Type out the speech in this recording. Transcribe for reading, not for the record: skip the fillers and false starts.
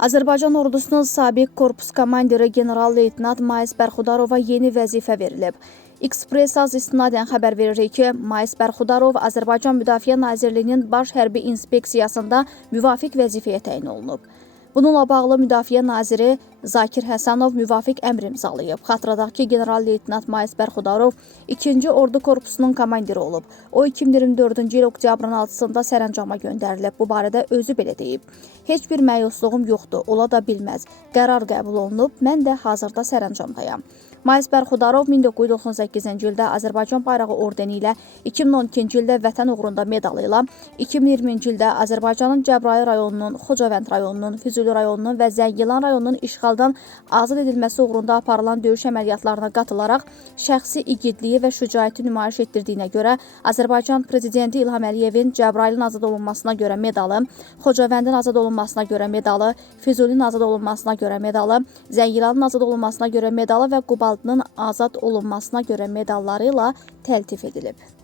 Azərbaycan ordusunun sabiq korpus komandiri general-leytenant Mais Bərxudarova yeni vəzifə verilib. Express-az istinadən xəbər veririk ki, Mais Bərxudarov Azərbaycan Müdafiə Nazirliyinin Baş Hərbi İnspeksiyasında müvafiq vəzifəyə təyin olunub. Bununla bağlı Müdafiə Naziri Zakir Həsənov müvafiq əmr imzalayıb. Xatırladaq ki, general-leytenant Mais Bərxudarov 2-ci Ordu Korpusunun komandiri olub. O, 2024-cü il oktyabrın 6-sında sərəncama göndərilib. Bu barədə özü belə deyib. Heç bir məyusluğum yoxdur, ola da bilməz. Qərar qəbul olunub, mən də hazırda sərəncamdayam. Mais Bərxudarov 1998-ci ildə Azərbaycan bayrağı ordeni ilə, 2012-ci ildə Vətən uğrunda medalı ilə, 2020-ci ildə Azərbaycanın Cəbrayıl rayonunun, Xocavənd rayonunun, Füzuli rayonunun və Zəngilan rayonunun işğaldan azad edilməsi uğrunda aparılan döyüş əməliyyatlarına qatılaraq şəxsi igidliyi və şücaəti nümayiş etdirdiyinə görə Azərbaycan Prezidenti İlham Əliyevin Cəbrayılın azad olunmasına görə medalı, Xocavəndin azad olunmasına görə medalı, Füzulinin azad olunmasına görə medalı, Zəngilanın azad olunmasına görə medalı və Qubadlının azad olunmasına görə medalları ilə təltif edilib.